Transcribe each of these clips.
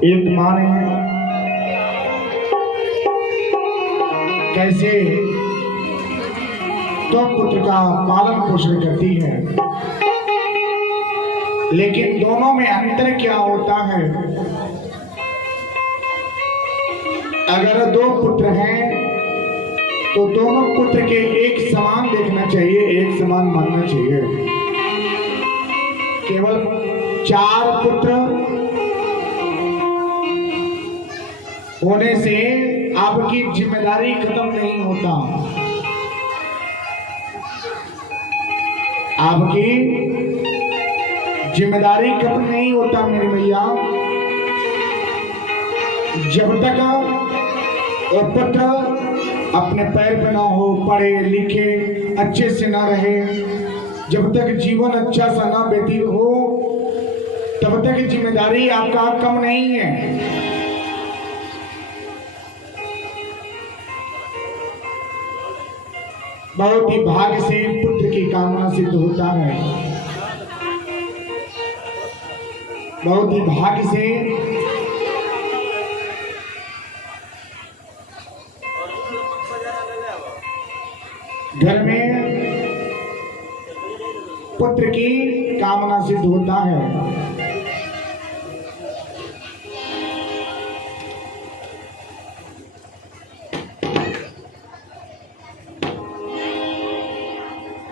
एक माँ ने कैसे दो पुत्र का पालन पोषण करती है, लेकिन दोनों में अंतर क्या होता है। अगर दो पुत्र हैं तो दोनों पुत्र के एक समान देखना चाहिए, एक समान मानना चाहिए। केवल 4 पुत्र होने से आपकी जिम्मेदारी खत्म नहीं होता। आपकी जिम्मेदारी खत्म नहीं होता मेरे भैया। जब तक वो पुत्र अपने पैर पे ना हो, पढ़े लिखे अच्छे से ना रहे, जब तक जीवन अच्छा सा ना व्यतीत हो, तब तक जिम्मेदारी आपका कम नहीं है। बहुत ही भाग्य से पुत्र की कामना सिद्ध होता है, बहुत ही भाग्य से घर में पुत्र की कामना सिद्ध होता है।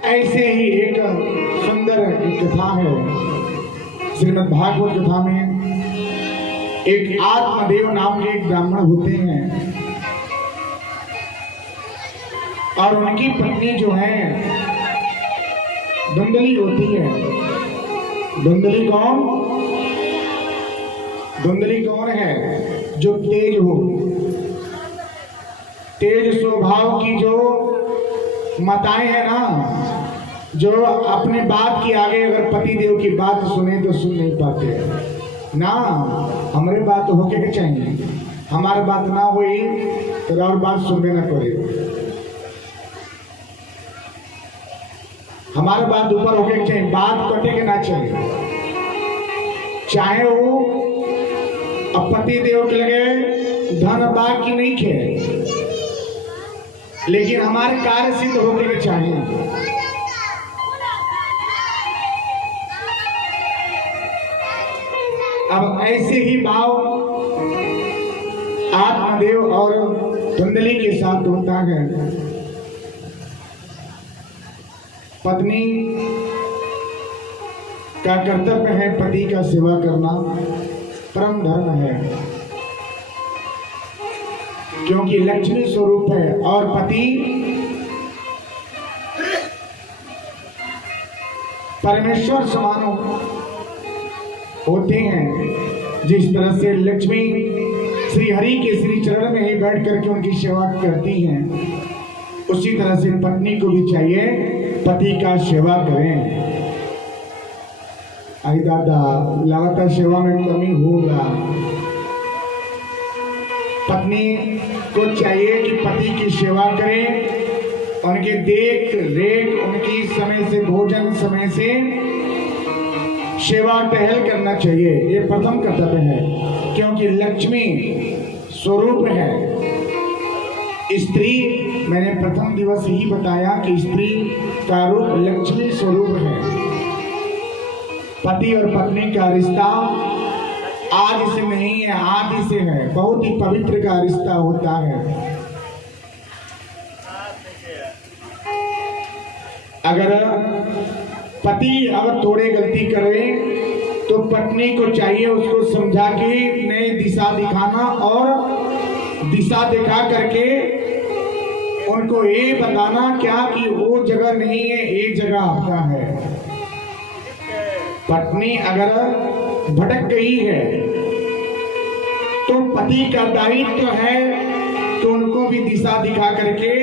ऐसे ही एक सुंदर कथा है श्रीमद् भागवत कथा में। एक आत्मदेव नाम के एक ब्राह्मण होते हैं और उनकी पत्नी जो है धुंधली होती है। धुंधली कौन? धुंधली कौन है? जो तेज हो, तेज स्वभाव की जो माताएं हैं ना, जो अपने बात की आगे अगर पति देव की बात सुने तो सुन नहीं पाते ना। हमारे बात होके के चाहिए, हमारे बात ना हुई तो और बात सुनने ना करे। हमारे बात ऊपर होके के चाहिए, बात कटे के ना चाहिए। चाहे वो पति देव के लगे धन बाग की नहीं खे, लेकिन हमारे कार्य सिद्ध होके के चाहिए। अब ऐसे ही भाव आत्मदेव और धुंधली के साथ होता है। पत्नी का कर्तव्य है पति का सेवा करना, परम धर्म है, क्योंकि लक्ष्मी स्वरूप है। और पति परमेश्वर समान होते हैं। जिस तरह से लक्ष्मी श्री हरि के श्री चरण में ही बैठ करके उनकी सेवा करती हैं, उसी तरह से पत्नी को भी चाहिए पति का सेवा करें। आई दादा लगातार सेवा में कमी होगा। पत्नी को चाहिए कि पति की सेवा करें, उनके देख रेख, उनकी समय से भोजन, समय से सेवा टहल करना चाहिए। ये प्रथम कर्तव्य है, क्योंकि लक्ष्मी स्वरूप है। स्त्री, मैंने प्रथम दिवस ही बताया कि स्त्री का रूप लक्ष्मी स्वरूप है। पति और पत्नी का रिश्ता आज से नहीं है, आदि से है। बहुत ही पवित्र का रिश्ता होता है। अगर पति अगर थोड़े गलती करे तो पत्नी को चाहिए उसको समझा के नई दिशा दिखाना, और दिशा दिखा करके उनको ये बताना क्या कि वो जगह नहीं है, ये जगह आपका है। पत्नी अगर भटक गई है तो पति का दायित्व है कि उनको भी दिशा दिखा करके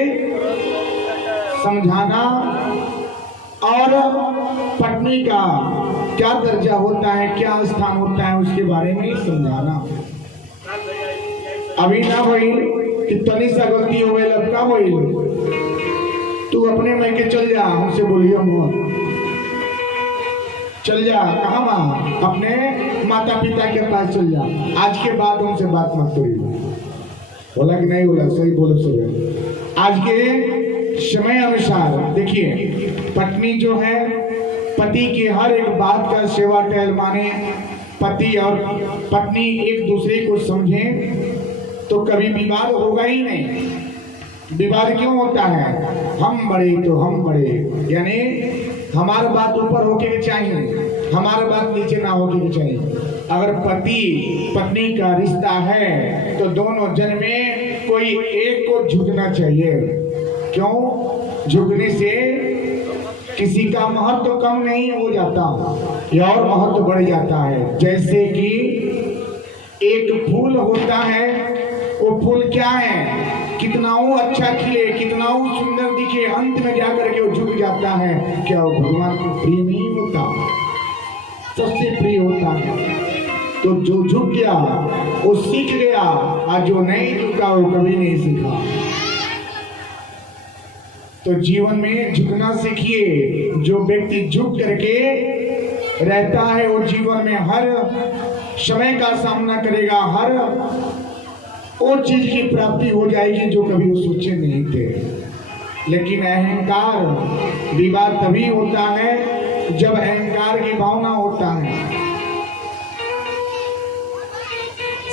समझाना, और पत्नी का क्या दर्जा होता है, क्या स्थान होता है, उसके बारे में समझाना। अभी ना भाई कि तनी सा गलती हो गई, अब का भाई तू अपने मैके चल जा, हमसे बोलियो मत। चल जा। कहाँ वहाँ? अपने माता पिता के पास चल जा, आज के बाद उनसे बात मत करिए। बोला कि नहीं बोला? सही बोलो सब। आज के समय अनुसार देखिए, पत्नी जो है पति की हर एक बात का सेवा टहल माने, पति और पत्नी एक दूसरे को समझें तो कभी विवाद होगा ही नहीं। विवाद क्यों होता है? हम बड़े तो हम बड़े, यानी हमारा बात ऊपर होके के चाहिए, हमारा बात नीचे ना होके के चाहिए। अगर पति पत्नी का रिश्ता है तो दोनों जन में कोई एक को झुकना चाहिए। क्यों? झुकने से किसी का महत्व तो कम नहीं हो जाता या और महत्व तो बढ़ जाता है। जैसे कि एक फूल होता है, वो फूल क्या है? कितना वो अच्छा खिले, कितना वो सुंदर दिखे, अंत में जाकर के वो झुक जाता है। क्या वो भगवान को प्रिय नहीं होता? सबसे प्रिय होता है। तो जो झुक गया वो सीख गया, और जो नहीं झुका वो कभी नहीं सीखा। तो जीवन में झुकना सीखिए। जो व्यक्ति झुक करके रहता है वो जीवन में हर समय का सामना करेगा, हर वो चीज की प्राप्ति हो जाएगी जो कभी वो सोचे नहीं थे। लेकिन अहंकार विवाद तभी होता है जब अहंकार की भावना होता है।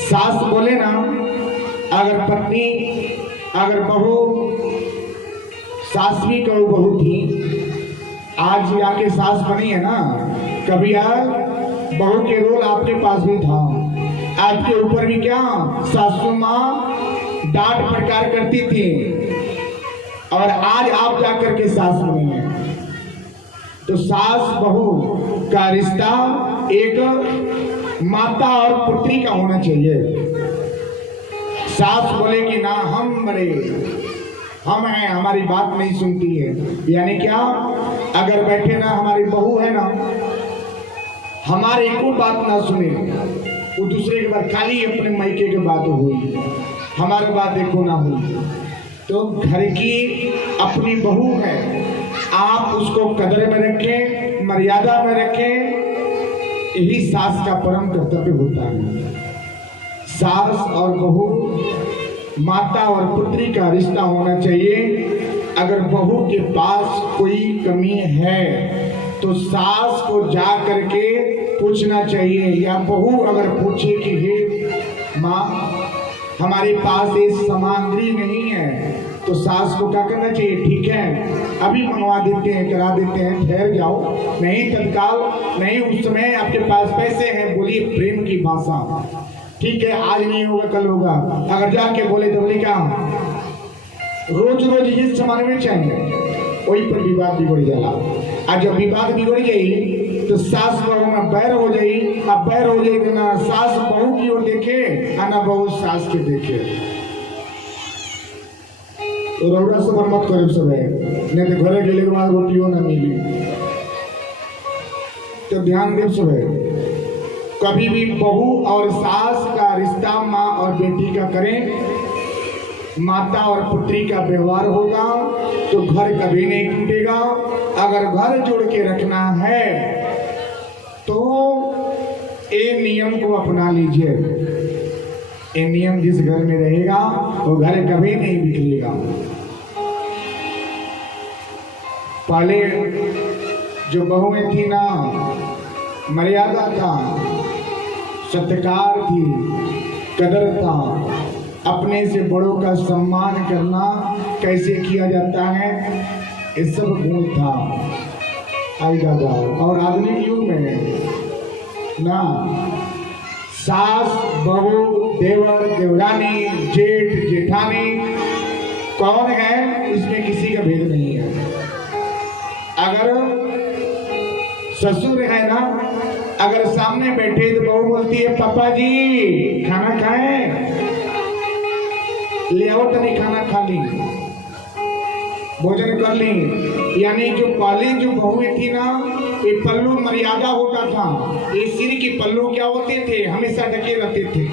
सास बोले ना, अगर पत्नी, अगर बहू, सास भी कहो बहू थी, आज आके सास बनी है ना, कभी यार बहू के रोल आपके पास भी था। आपके ऊपर भी क्या सासू माँ डांट फटकार करती थी, और आज आप जाकर के सास बनी है। तो सास बहू का रिश्ता एक माता और पुत्री का होना चाहिए। सास बोले कि ना हम बड़े, हम हैं, हमारी बात नहीं सुनती है। यानी क्या? अगर बैठे ना हमारी बहू है ना, हमारे को बात ना सुने, वो दूसरे के बाद खाली अपने मायके के बात हुई, हमारी बात एको ना हुई। तो घर की अपनी बहू है, आप उसको कदर में रखें, मर्यादा में रखें। यही सास का परम कर्तव्य होता है। सास और बहू, माता और पुत्री का रिश्ता होना चाहिए। अगर बहू के पास कोई कमी है तो सास को जा करके पूछना चाहिए, या बहू अगर पूछे कि हे माँ हमारे पास ये सामग्री नहीं है, तो सास को क्या करना चाहिए? ठीक है अभी मंगवा देते हैं, करा देते हैं, ठहर जाओ, नहीं तत्काल नहीं, उस समय आपके पास पैसे हैं, बोलिए प्रेम की भाषा, ठीक है आज नहीं होगा कल होगा। अगर जाके बोले तो बोले क्या रोज रोज ये सामान में चाहिए, वही पर विवाद बिगड़ जाला। आज जब विवाद बिगड़ गई तो सास बहू में बैर हो जाई। अब बैर हो जाए तो ना सास बहू की ओर देखे और ना बहू सास के देखे। तो रौड़ा से मत करे सब है, नहीं तो घरे गेले के बाद रोटियों ना मिली। तो ध्यान दे सब है, कभी भी बहू और सास का रिश्ता माँ और बेटी का करें, माता और पुत्री का व्यवहार होगा तो घर कभी नहीं टूटेगा। अगर घर जोड़ के रखना है तो ये नियम को अपना लीजिए। ये नियम जिस घर में रहेगा वो घर कभी नहीं बिगड़ेगा। पहले जो बहुएं थी ना, मर्यादा था, सत्कार थी, कदर था, अपने से बड़ों का सम्मान करना कैसे किया जाता है, ये सब गुण था। आई दादा और आधुनिक युग में ना सास बहू देवर देवरानी जेठ जेठानी कौन है, इसमें किसी का भेद नहीं है। अगर ससुर है ना, अगर सामने बैठे तो बहू बोलती है पापा जी खाना खाएं, ले आओ तनी खाना खा ली, भोजन कर ली। यानी जो पहले जो बहुएं थी ना, ये पल्लू मर्यादा होता था, ये सिर की पल्लू क्या होते थे, हमेशा ढके रहते थे।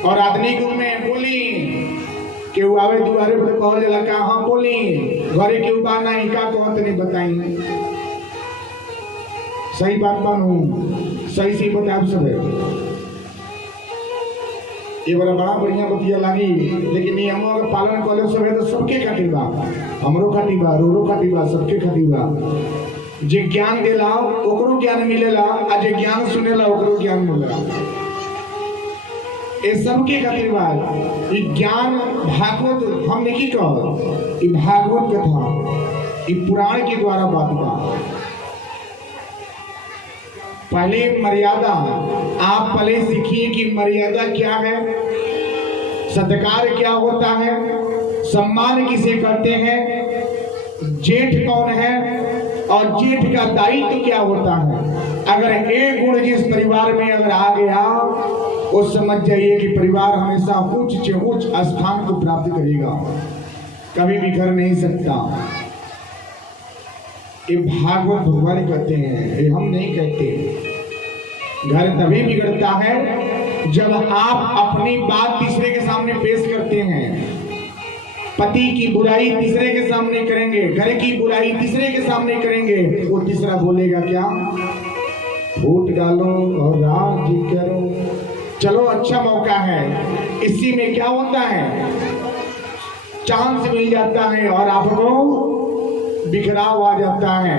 और आधुनिक युग में बोली कि वो आवे दुआरे पर कहल जाला का, हाँ बोली घरे के उबा नहीं का कहत नहीं बताई। सही बात मानू, सही सी बता आप सब ये बड़ा बढ़िया बतिया लागी, लेकिन नियमों का पालन कर सब है तो सबके खातिर बा, हमरो खातिर बा, रोरो खातिर बा, सबके खातिर बा। जे ज्ञान देला ओकरो ज्ञान मिलेला, आ जे ज्ञान सुनेला ओकरो ज्ञान मिलेला, ये सबके खातिर बा। ये ज्ञान भागवत हम नहीं कह, ये भागवत कथा, ये पुराण के द्वारा बात बा। पहले मर्यादा आप पहले सीखिए कि मर्यादा क्या है, सत्कार क्या होता है, सम्मान किसे करते हैं, जेठ कौन है और जेठ का दायित्व क्या होता है। अगर एक गुण जिस परिवार में अगर आ गया वो समझ जाइए कि परिवार हमेशा उच्च से उच्च स्थान को प्राप्त करेगा, कभी बिखर नहीं सकता। ये भागवत भगवान कहते हैं, ये हम नहीं कहते। घर तभी बिगड़ता है जब आप अपनी बात तीसरे के सामने पेश करते हैं। पति की बुराई तीसरे के सामने करेंगे, घर की बुराई तीसरे के सामने करेंगे, वो तीसरा बोलेगा क्या, फूट डालो और राज करो। चलो अच्छा मौका है, इसी में क्या होता है, चांस मिल जाता है और आपको बिखराव आ जाता है,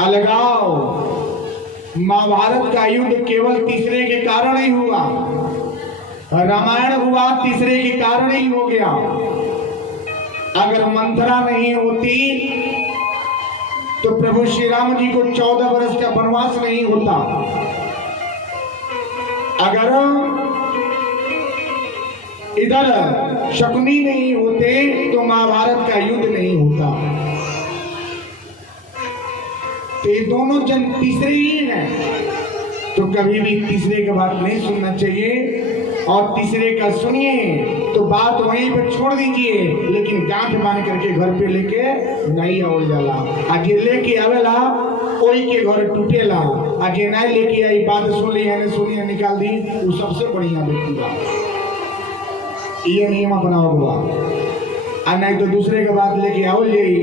अलगाव। महाभारत का युद्ध केवल तीसरे के कारण ही हुआ, रामायण हुआ तीसरे के कारण ही हो गया। अगर मंथरा नहीं होती तो प्रभु श्री राम जी को 14 वर्ष का वनवास नहीं होता। अगर इधर शकुनी नहीं होते तो महाभारत का युद्ध नहीं होता। तो ये दोनों जन तीसरे ही हैं, तो कभी भी तीसरे की बात नहीं सुनना चाहिए। और तीसरे का सुनिए तो बात वहीं पर छोड़ दीजिए, लेकिन गांठ बांध करके घर पे लेके नहीं आवल जाला। आज ये लेके आवेला कोई के घर टूटेला, आज ये नहीं लेके आई बात सुन ली है, सुनी है, निकाल दी, वो सबसे बढ़िया व्यक्ति बा। ये नियम अपनाओ बा, नहीं तो दूसरे के बात लेके आओ जाई,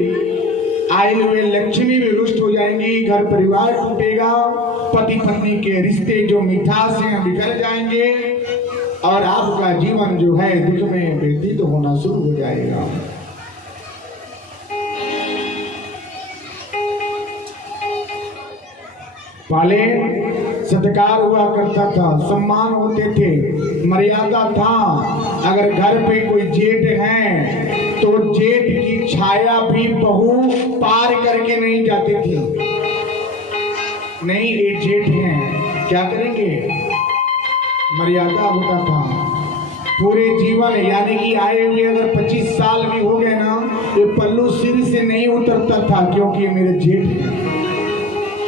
आए हुए लक्ष्मी भी रुष्ट हो जाएंगी, घर परिवार टूटेगा, पति पत्नी के रिश्ते जो मिठास हैं बिखर जाएंगे और आपका जीवन जो है दुख में व्यतीत होना शुरू हो जाएगा। पहले सत्कार हुआ करता था, सम्मान होते थे, मर्यादा था। अगर घर पे कोई जेठ है तो जेठ की छाया भी बहू पार करके नहीं जाती थी। नहीं ये जेठ हैं, क्या करेंगे, मर्यादा होता था। पूरे जीवन यानी कि आए हुए अगर 25 साल भी हो गए ना, ये पल्लू सिर से नहीं उतरता था, क्योंकि ये मेरे जेठ हैं।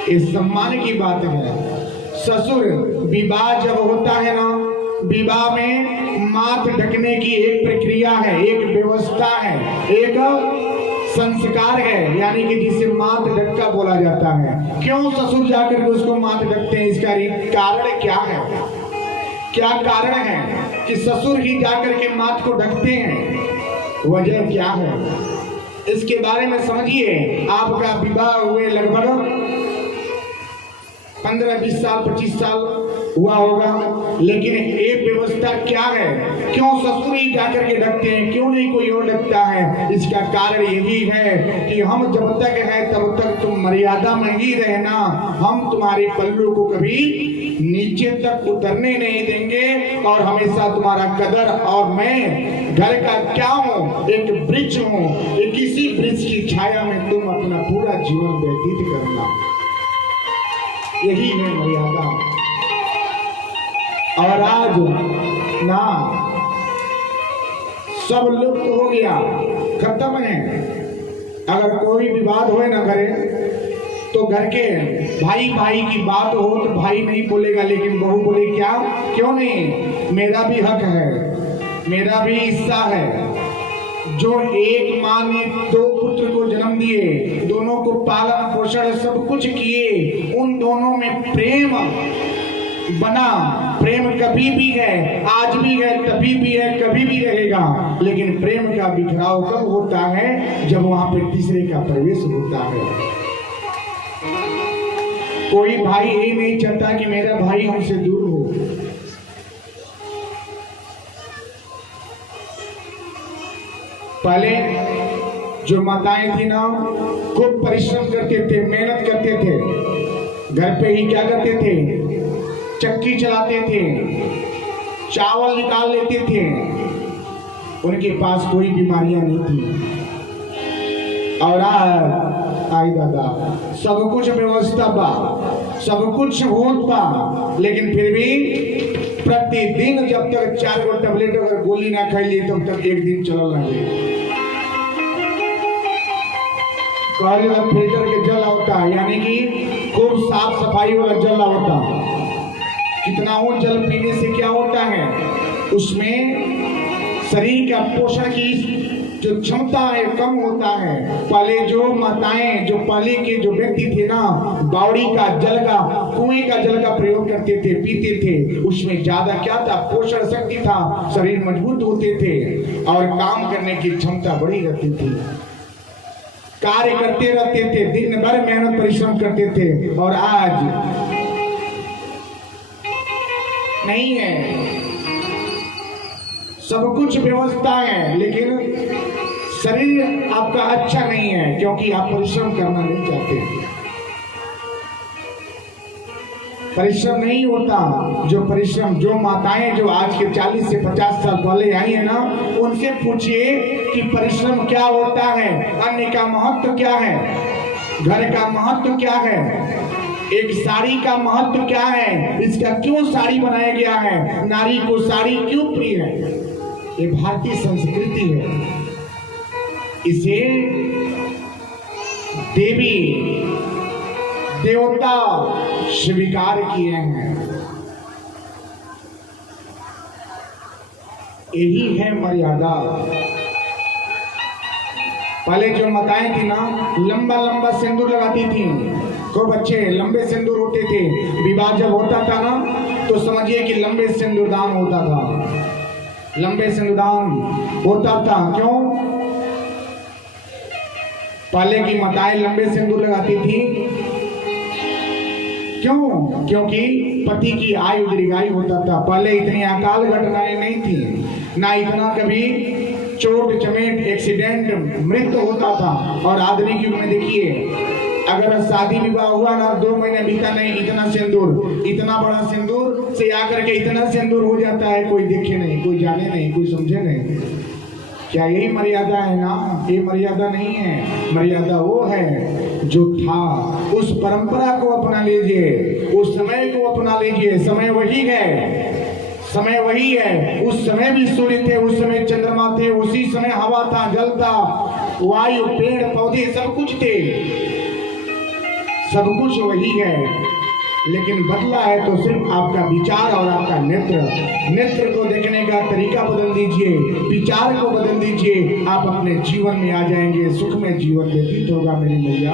इस सम्मान की बात है। ससुर विवाह जब होता है ना, विवाह में माथ ढकने की एक प्रक्रिया है, एक व्यवस्था है, एक संस्कार है, यानी कि जिसे माथ ढक्का बोला जाता है। क्यों ससुर जाकर के उसको माथ ढकते हैं, इसका कारण क्या है, क्या कारण है कि ससुर ही जाकर के माथ को ढकते हैं, वजह क्या है, इसके बारे में समझिए। आपका विवाह हुए लगभग 15-20 साल 25 साल हुआ होगा, लेकिन एक व्यवस्था क्या है, क्यों ससुर ही जाकर के ढकते हैं, क्यों नहीं कोई और ढकता है। इसका कारण यही है कि हम जब तक है तब तक तुम मर्यादा में ही रहना, हम तुम्हारे पल्लू को कभी नीचे तक उतरने नहीं देंगे और हमेशा तुम्हारा कदर। और मैं घर का क्या हूँ, एक वृक्ष हूँ, किसी वृक्ष की छाया में तुम अपना पूरा जीवन व्यतीत करना, यही है मर्यादा। और आज ना सब लुप्त हो गया, खत्म है। अगर कोई विवाद हो ना करे तो घर के भाई भाई की बात हो तो भाई नहीं बोलेगा, लेकिन बहू बोले क्या, क्यों नहीं, मेरा भी हक है, मेरा भी हिस्सा है। जो एक माँ ने 2 पुत्र को जन्म दिए, दोनों को पालन पोषण सब कुछ किए, उन दोनों में प्रेम बना। प्रेम कभी भी है, आज भी है, तभी भी है, कभी भी रहेगा। लेकिन प्रेम का बिखराव कब होता है, जब वहां पे तीसरे का प्रवेश होता है। कोई भाई यही नहीं चाहता कि मेरा भाई हमसे दूर हो। पहले जो माताएं थी ना, खूब परिश्रम करते थे, मेहनत करते थे, घर पे ही क्या करते थे, चक्की चलाते थे, चावल निकाल लेते थे, उनके पास कोई बीमारियां नहीं थी। और आई दादा सब कुछ व्यवस्था बा, सब कुछ होत बा, लेकिन फिर भी प्रतिदिन जब तक 4 गो टेबलेट अगर गोली ना खाई ली तब तक एक दिन चल लगे। फिल्टर के जल होता, यानी कि खूब साफ सफाई वाला जल होता। कितना वो जल पीने से क्या होता है, उसमें शरीर का पोषण की जो क्षमता है कम होता है। पहले जो माताएं, जो पहले के जो व्यक्ति थे ना, बावड़ी का जल का, कुएं का जल का प्रयोग करते थे, पीते थे। उसमें ज्यादा क्या था, पोषण शक्ति था, शरीर मजबूत होते थे और काम करने की क्षमता बढ़ी रहती थी, कार्य करते रहते थे, दिन भर मेहनत परिश्रम करते थे। और आज नहीं है, सब कुछ व्यवस्था है, लेकिन शरीर आपका अच्छा नहीं है, क्योंकि आप परिश्रम करना नहीं चाहते। परिश्रम नहीं होता। जो परिश्रम, जो माताएं जो आज के 40 से 50 साल पहले आई है ना, उनसे पूछिए कि परिश्रम क्या होता है, अन्न का महत्व क्या है, घर का महत्व क्या है, एक साड़ी का महत्व क्या है, इसका क्यों साड़ी बनाया गया है, नारी को साड़ी क्यों प्रिय है। ये भारतीय संस्कृति है, इसे देवी देवता स्वीकार किए हैं। यही है मर्यादा। पहले जो माताएं थी ना, लंबा लंबा सिंदूर लगाती थी, खूब अच्छे लंबे सिंदूर होते थे। विवाह जब होता था ना, तो समझिए कि लंबे सिंदूरदान होता था, लंबे सिंदूरदान होता था। क्यों? पहले की माताएं लंबे सिंदूर लगाती थी, क्यों? क्योंकि पति की आयु दीर्घायु होता था। पहले इतनी अकाल घटनाएं नहीं थी, ना इतना कभी चोट चमेट एक्सीडेंट मृत्यु होता था। और आधुनिक युग में देखिए, अगर शादी विवाह हुआ ना, 2 महीने बीता नहीं, इतना सिंदूर, इतना बड़ा सिंदूर से आकर के इतना सिंदूर हो जाता है, कोई देखे नहीं, कोई जाने नहीं, कोई समझे नहीं। क्या यही मर्यादा है ना? ये मर्यादा नहीं है। मर्यादा वो है जो था, उस परंपरा को अपना लीजिए, उस समय को अपना लीजिए। समय वही है, समय वही है। उस समय भी सूर्य थे, उस समय चंद्रमा थे, उसी समय हवा था, जल था, वायु, पेड़ पौधे सब कुछ थे, सब कुछ वही है। लेकिन बदला है तो सिर्फ आपका विचार और आपका नेत्र को देखने का तरीका बदल दीजिए, विचार को बदल दीजिए, आप अपने जीवन में आ जाएंगे, सुख में जीवन व्यतीत होगा। मेरी मैया,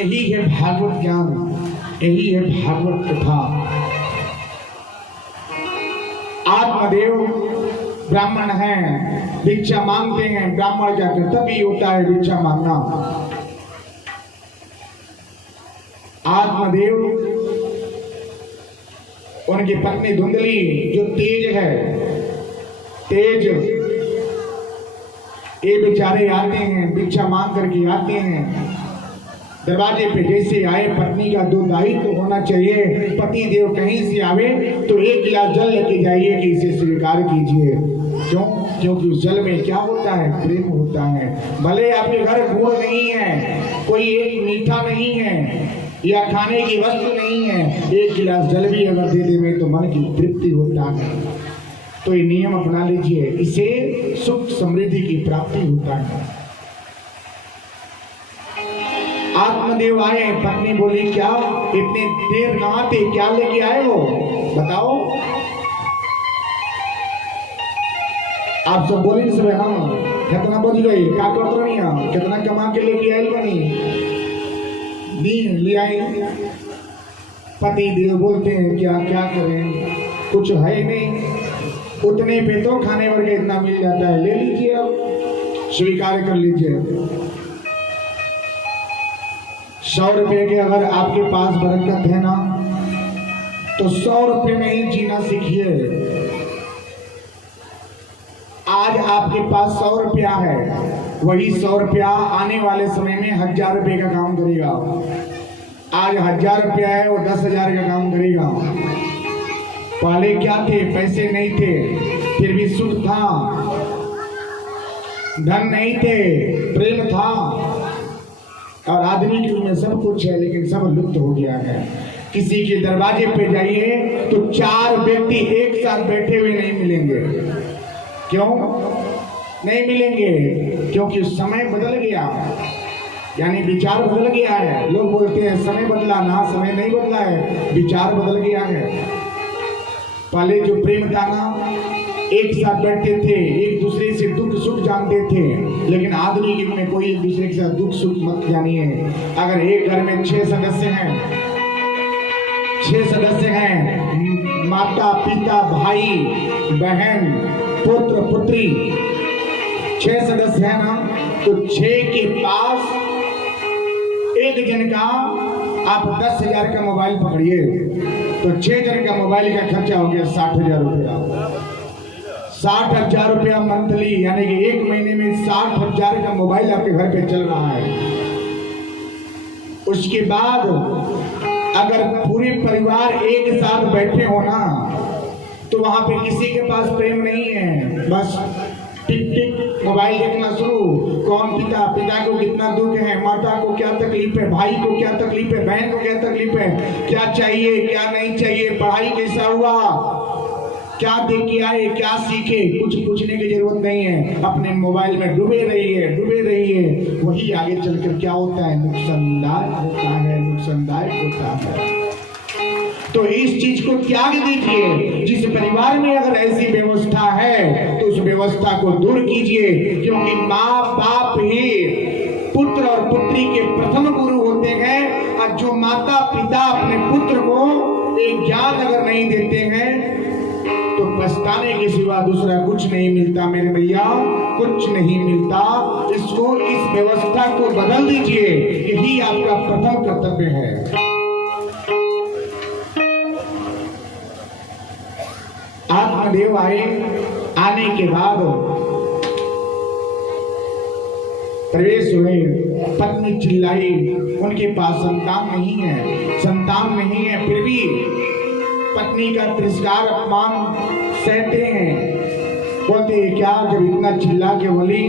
यही है भागवत ज्ञान, यही है भागवत कथा। आत्मदेव ब्राह्मण हैं, भिक्षा मांगते हैं। ब्राह्मण का कर्तव्य होता है भिक्षा मांगना। आत्मदेव, उनकी पत्नी धुंधली जो तेज है, तेज, ये बेचारे आते हैं, भिक्षा मांग करके आते हैं। दरवाजे पे जैसे आए, पत्नी का दो दायित्व होना चाहिए। पति देव कहीं से आवे तो 1 गिलास जल लेके जाइए कि इसे स्वीकार कीजिए। क्यों? क्योंकि उस जल में क्या होता है? प्रेम होता है। भले आपके घर गुड़ नहीं है, कोई एक मीठा नहीं है या खाने की वस्तु नहीं है, 1 गिलास जल भी अगर दे देवे तो मन की तृप्ति होता है। तो ये नियम अपना लीजिए, इसे सुख समृद्धि की प्राप्ति होता है। आत्मदेव आए, पत्नी बोली, क्या इतने देर नहाते, क्या लेके आए हो बताओ? आप सब बोले सब, हम कितना बज गई, क्या करत रही, कितना कमा के लेके आए बनी, दी ले आई। पति देव बोलते हैं, क्या क्या करें, कुछ है नहीं, उतने पे तो खाने वर्ग इतना मिल जाता है, ले लीजिए, आप स्वीकार कर लीजिए। 100 रुपये के अगर आपके पास बरकत है ना, तो 100 रुपये में ही जीना सीखिए। आज आपके पास 100 रुपया है, वही 100 रुपया आने वाले समय में 1000 रुपये का काम करेगा। आज 1000 रुपया है, वो 10,000 का काम करेगा। पहले क्या थे, पैसे नहीं थे, फिर भी सुख था, धन नहीं थे, प्रेम था। और आदमी के में सब कुछ है, लेकिन सब लुप्त हो गया है। किसी के दरवाजे पे जाइए तो 4 व्यक्ति एक साथ बैठे हुए नहीं मिलेंगे। क्यों नहीं मिलेंगे? क्योंकि समय बदल गया, यानी विचार बदल गया है। लोग बोलते हैं समय बदला, ना समय नहीं बदला है, विचार बदल गया है। पहले जो प्रेम था ना, एक साथ बैठते थे, एक दूसरे से दुख सुख जानते थे, लेकिन आधुनिक युग में कोई एक दूसरे के साथ दुख सुख मत जानिए। अगर एक घर में 6 सदस्य हैं, 6 सदस्य हैं, माता पिता भाई बहन पुत्र पुत्री 6 सदस्य हैं ना, तो 6 के पास एक जन का आप 10,000 का मोबाइल पकड़िए तो 6 जन का मोबाइल का खर्चा हो गया 60,000 रुपया। 60,000 रुपया मंथली, यानी कि एक महीने में 60,000 का मोबाइल आपके घर पे चल रहा है। उसके बाद अगर पूरे परिवार एक साथ बैठे हो ना, तो वहां पे किसी के पास प्रेम नहीं है, बस टिक टिक मोबाइल देखना शुरू। कौन पिता को कितना दुख है, माता को क्या तकलीफ है, भाई को क्या तकलीफ है, बहन को क्या तकलीफ है, क्या चाहिए क्या नहीं चाहिए, पढ़ाई कैसा हुआ, क्या देख के आए, क्या सीखे, कुछ पूछने की जरूरत नहीं है। अपने मोबाइल में डूबे रहिए। वही आगे चलकर क्या होता है, नुकसानदायक होता है। तो इस चीज को त्याग दीजिए। जिस परिवार में अगर ऐसी व्यवस्था है तो उस व्यवस्था को दूर कीजिए, क्योंकि माँ बाप ही पुत्र और पुत्री के प्रथम गुरु होते हैं। और जो माता पिता अपने पुत्र को एक ज्ञान अगर नहीं देते हैं तो पछताने के सिवा दूसरा कुछ नहीं मिलता मेरे भैया, कुछ नहीं मिलता। इसको, इस व्यवस्था को बदल दीजिए, यही आपका प्रथम कर्तव्य है। आत्मदेव आने के बाद प्रवेश हुए, पत्नी चिल्लाई, उनके पास संतान नहीं है, फिर भी पत्नी का तिरस्कार अपमान सहते हैं। बोलते हैं क्या, जब इतना चिल्ला के बोली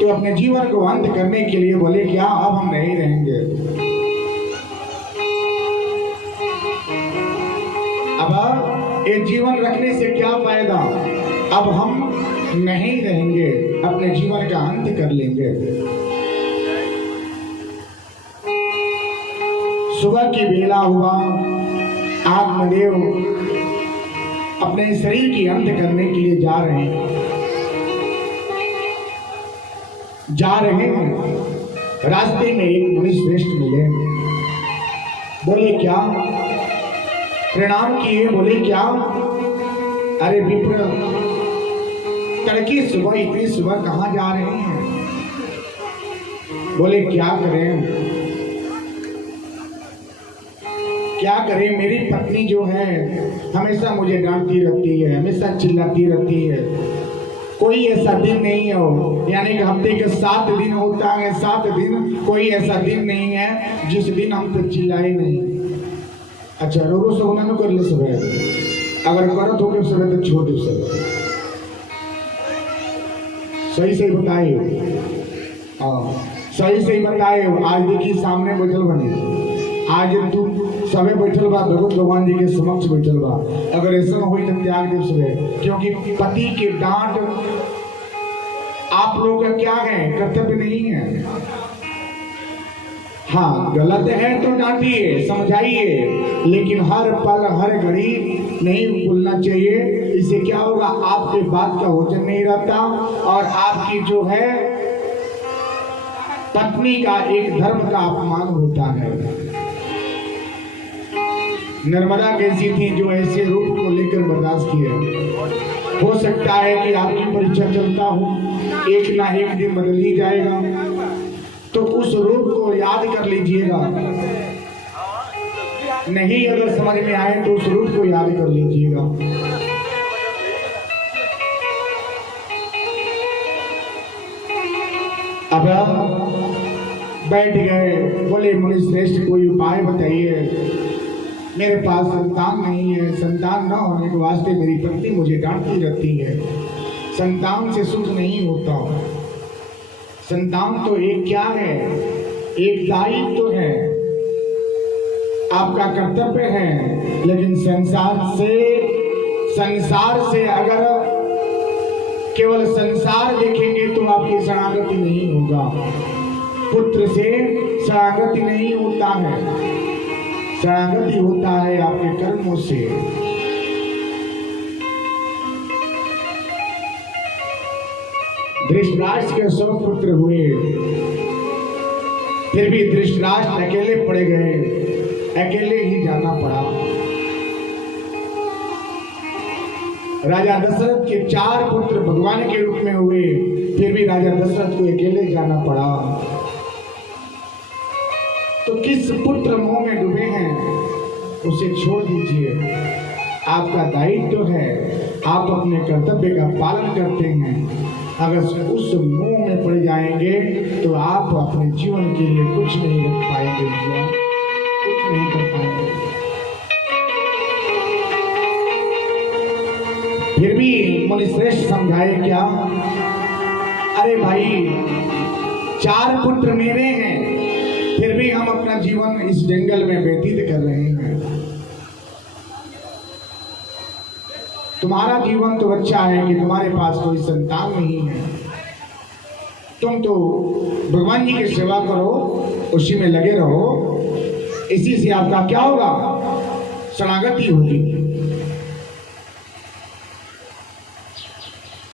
तो अपने जीवन को अंत करने के लिए बोले क्या, अब हम नहीं रहेंगे, अब ये जीवन रखने से क्या फायदा, अब हम नहीं रहेंगे, अपने जीवन का अंत कर लेंगे। सुबह की बेला हुआ, आत्मदेव अपने शरीर की अंत करने के लिए जा रहे हैं। रास्ते में एक मुनि श्रेष्ठ मिले, बोले क्या, प्रणाम किए, बोले क्या, अरे विप्र, तड़के सुबह इतनी सुबह कहाँ जा रहे हैं? बोले क्या करें, मेरी पत्नी जो है हमेशा मुझे डांटती रहती है, हमेशा चिल्लाती रहती है। कोई ऐसा दिन नहीं हो, यानी कि हफ्ते के 7 दिन होता है, 7 दिन कोई ऐसा दिन नहीं है जिस दिन हम पे चिल्लाए नहीं। अच्छा, रो सोना न कर ले सुबह, अगर करो तो सुबह तो छोड़ दो सब, सही बताए। सही बताए। आज देखिए सामने बैठल बने, आज तू सबे बैठल बा, भगवान जी के समक्ष बैठल बा, अगर ऐसा हो तो त्याग दे सुबह, क्योंकि पति के डांट आप लोगों का क्या है, कर्तव्य नहीं है। हाँ, गलत है तो डांटिए, समझाइए, लेकिन हर पल हर घड़ी नहीं बोलना चाहिए। इससे क्या होगा, आपके बात का वजन नहीं रहता और आपकी जो है पत्नी का एक धर्म का अपमान होता है। नर्मदा कैसी थी जो ऐसे रूप को लेकर बर्दाश्त किया। हो सकता है कि आपकी परीक्षा चलता हो, एक ना एक दिन बदल ही जाएगा, तो उस रूप को याद कर लीजिएगा। नहीं अगर समझ में आए तो उस रूप को याद कर लीजिएगा। अब बैठ गए, बोले मुनि श्रेष्ठ कोई उपाय बताइए, मेरे पास संतान नहीं है, संतान न होने के वास्ते मेरी पत्नी मुझे डांटती रहती है, संतान से सुख नहीं होता। संतान तो एक क्या है, एक दायित्व तो है, आपका कर्तव्य है, लेकिन संसार से अगर केवल संसार देखेंगे तो आपकी शरणागति नहीं होगा। पुत्र से शरणागति नहीं होता है, शरणागति होता है आपके कर्मों से। धृतराष्ट्र के 100 पुत्र हुए, फिर भी धृतराष्ट्र अकेले पड़ गए, अकेले ही जाना पड़ा। राजा दशरथ के 4 पुत्र भगवान के रूप में हुए, फिर भी राजा दशरथ को अकेले जाना पड़ा। तो किस पुत्र मोह में डूबे हैं, उसे छोड़ दीजिए। आपका दायित्व है, आप अपने कर्तव्य का पालन करते हैं। अगर उस मोह में पड़ जाएंगे तो आप अपने जीवन के लिए कुछ नहीं रख पाएंगे, कुछ नहीं कर पाएंगे। फिर भी मुनि श्रेष्ठ समझाए क्या, अरे भाई 4 पुत्र मेरे हैं, फिर भी हम अपना जीवन इस जंगल में व्यतीत कर रहे हैं। तुम्हारा जीवन तो अच्छा है कि तुम्हारे पास कोई संतान नहीं है, तुम तो भगवान जी की सेवा करो, उसी में लगे रहो, इसी से आपका क्या होगा, शरणागति होगी।